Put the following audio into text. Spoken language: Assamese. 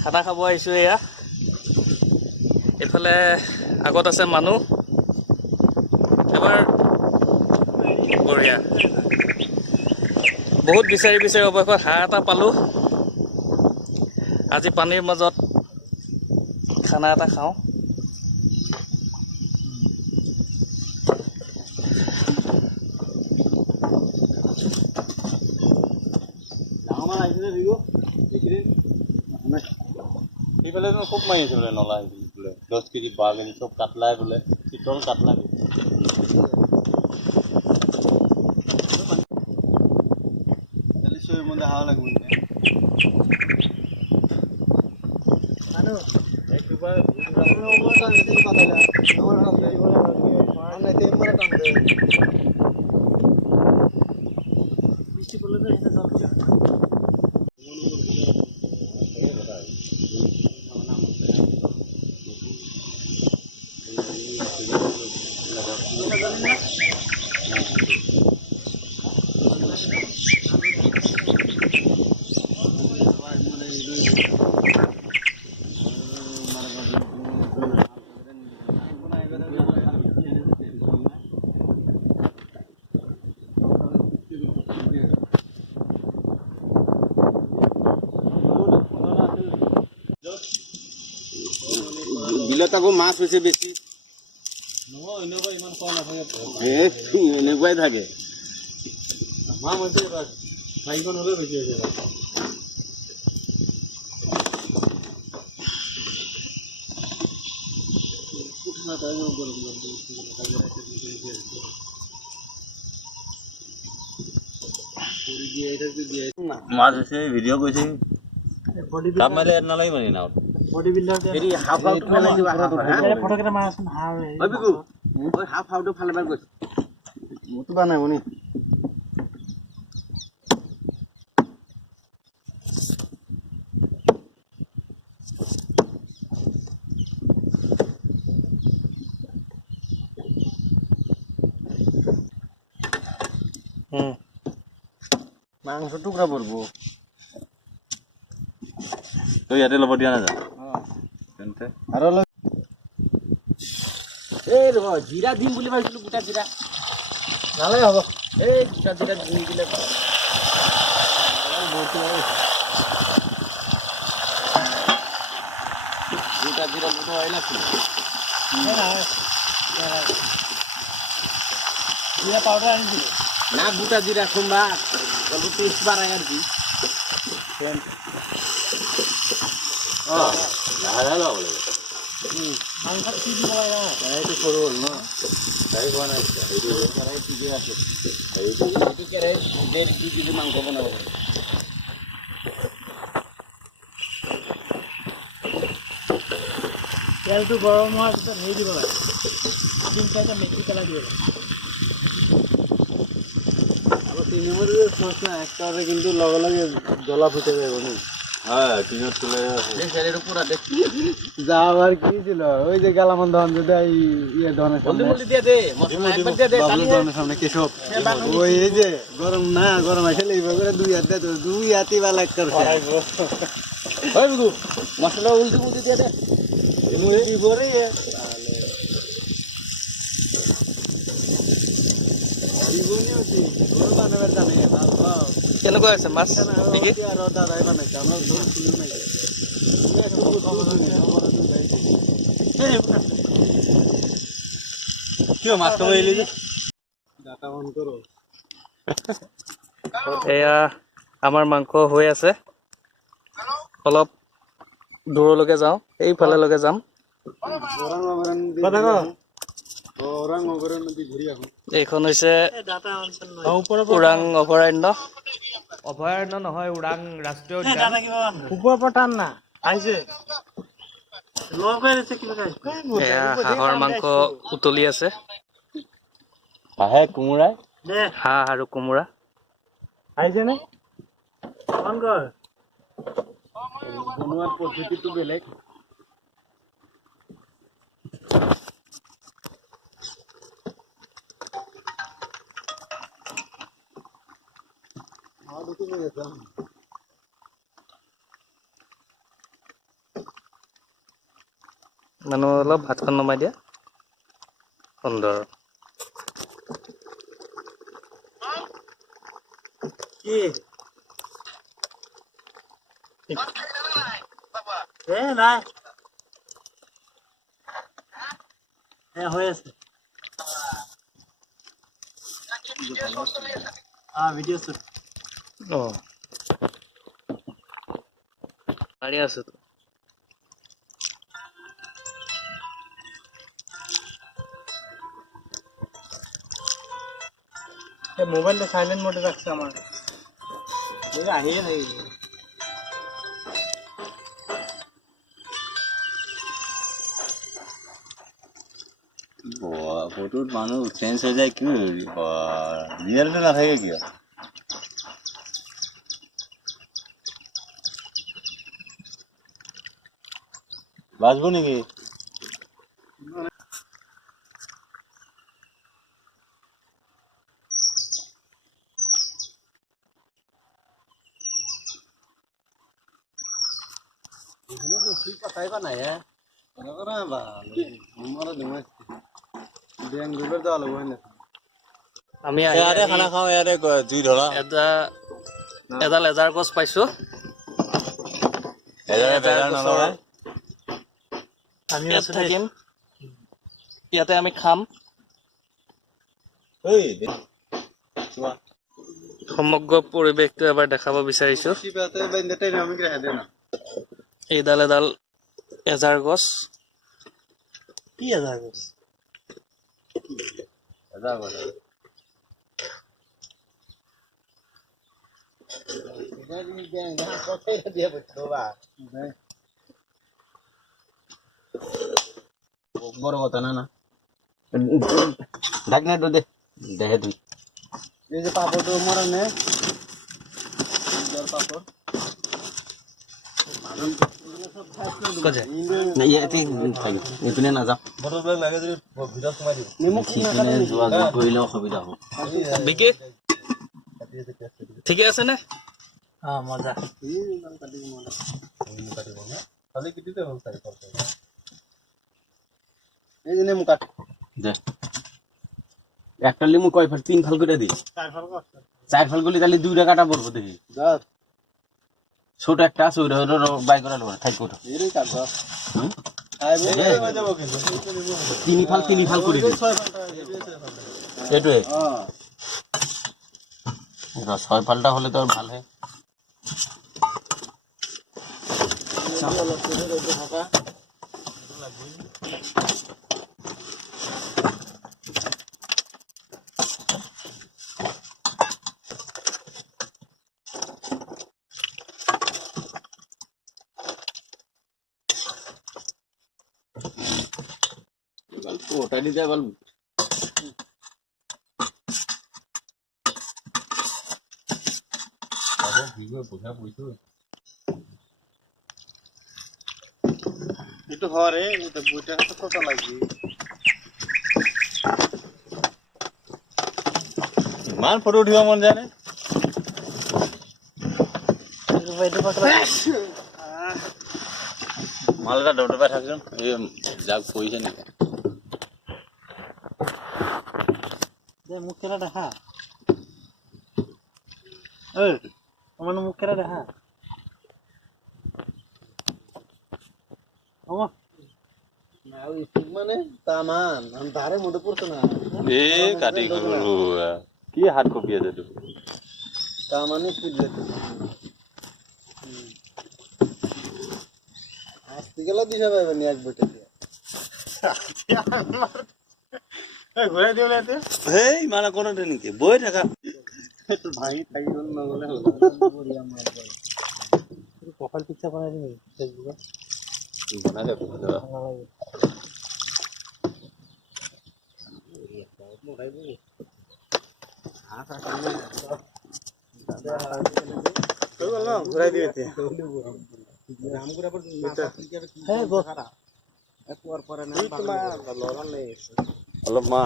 খানা খাব আহিছোঁ এয়া। এইফালে আগত আছে মানুহ। এবাৰ বঢ়িয়া। বহুত বিচাৰি বিচাৰি অৱশেষত হাঁহ এটা পালোঁ। আজি পানীৰ মাজত খানা এটা খাওঁ। এইফালে খুব মাৰিছে বোলে নলা বোলে 10 কেজি 12 কেজি চব কাটলাই বোলে চিতল কাটলাই মধ্যে হাওয়া লাগবে বিলত আকৌ মাছ হৈছে বেছি এনেকুৱাই থাকে মাছ হৈছে ভিডিঅ' কৰিছে কাম মাৰিলে ইয়াত নালাগিব নি নাও মাংস টুকৰা পড়বো তো ইয়াতে লব দিয়া নাযায় আৰু এই ৰব জিৰা দিম বুলি ভাবিছিলো গোটা জিৰা নালাগে হ'ব এই গোটা জিৰা দি দিলে গোটা জিৰা লুটো আইলা জিৰা পাউডাৰ আনিছিলো না গোটা জিৰা খুম্বা অল্প টেস্ট বাড়ায় আৰ কি মাংস বনাবো তেলটো গৰম হোৱাৰ পিছত হেৰি দিব লাগে 3-4টা মেথি পেলাই দিব লাগে কিন্তু লগে লগে জ্বলা ফুটে যাবে যাওয়ার কি ছিল ওই যে গেলাম সামনে কেশব ওই যে গরম না গরম আসলে দুই হাতি বা লাগ করছে মশলা উল্টি উল্টি দিয়ে দে কেনেকুৱা আছে মাছ কিয় মাছ খাব এলি যে এয়া আমাৰ মাংস হৈ আছে অলপ দূৰলৈকে যাওঁ এইফালেলৈকে যাম এইখন হৈছে ওৰাং অভয়াৰণ্য অভয়াৰণ্য নহয় ওৰাং ৰাষ্ট্ৰীয় উদ্যান ওপৰৰ পৰা টান না আহিছে হাঁহৰ মাংস উতলি আছে হাঁহে কোমোৰাই হাঁহ আৰু কোমোৰা আহিছে নে বনোৱাৰ পদ্ধতিটো বেলেগ মানুহ অলপ ভাতখন নমাই দিয়া সুন্দৰ কি নাই হৈ আছে ভিডিঅ' শ্বুট মাৰি আছো তো মোবাইলটা সাইলেন্ট মোডে ৰাখছে আমাৰ আহিয়ে থাকিব ফটোত মানুহ চেঞ্জ হৈ যায় কি ৰিয়েলটো নাথাকে কিয় বাজব নেকি আমি ইয়াতে খানা খাওঁ ইয়াতে জুই ধৰা এডাল এজাৰ গছ পাইছো আমি ইয়াত থাকিম ইয়াতে আমি খাম সমগ্ৰ পৰিৱেশটো এবাৰ দেখাব বিচাৰিছো এইডাল এডাল এজাৰ গছ কি এজাৰ গছ বড় কথা না না ঢাকনা দে দেহে তুই এই যে পাপড় মরা নে পাপড় এইপিনে নাযাওঁ বিকি ঠিকে আছে নে মজা একটা লিমু কয় ফাল 3 ফাল করে দিই 4 ফাল করলে তাহলে 2টা কাটা পড়বো দেখি ছোট একটা আছে ওটা বাই করা লোক খাই কোটা তিনি ফাল করে দিই এটাই 6 ফালটা হলে তো ভালো হয় ওটা দিতে বল একটু হরে এটা বইটা তো কত লাগবে মান ফটো উঠিব মন যায় নে মালটা দৌড়ে থাকছোন এই যাক পইছে নেকি মুখ কেলা দেখা আমার মুখ কেলা দেখা মানে তামান ধারে মধ্যে পড়তো না কাটি কি হাত কপি আছে তো তামানে কি আস্তে গেলে দিশা পাবে নি এক বইটা দিয়ে ঘুরে দিও না এতে এই মানে কোনটা নাকি বই দেখা ভাই তাই জন্য বলে প্রোফাইল পিকচার বানাই দিবি ফেসবুকে বানাতে ঘুরাই দিবে অলপ মা